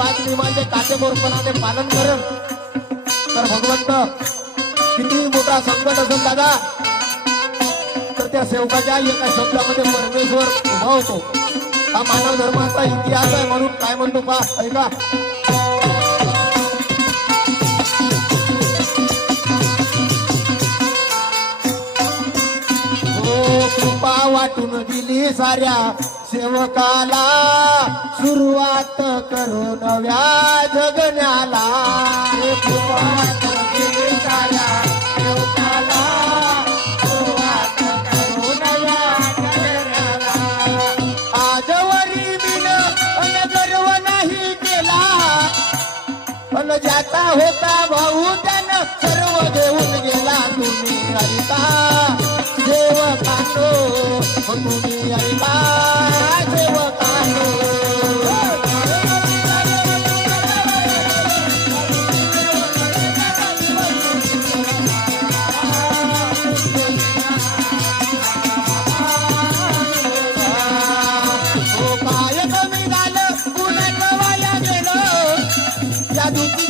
पाच नियमांचे काटेकोरपणाने पालन करेल तर भगवंत किती मोठा संकट असेल दादा तर त्या सेवकाच्या एका शब्दामध्ये परमेश्वर उभा होतो. हा मानव धर्माचा इतिहास आहे. म्हणून काय म्हणतो पा ऐका, कृपा वाटून दिली साऱ्या सेवकाला, सुरुवात करू नव्या जगण्याला. कृपा वाटून दिली साऱ्या सेवकाला, सुरुवात करू नव्या जगण्याला. आजवरी बिन अन गर्व नाही केला, पण ज्याचा होता भाऊ त्यानं सर्व घेऊन गेला. तुम्ही ऐका सेवकानो, तुम्ही ऐका सेवकानो. काय कमी झालं कुणाचं वाया गेलं, या दुःखी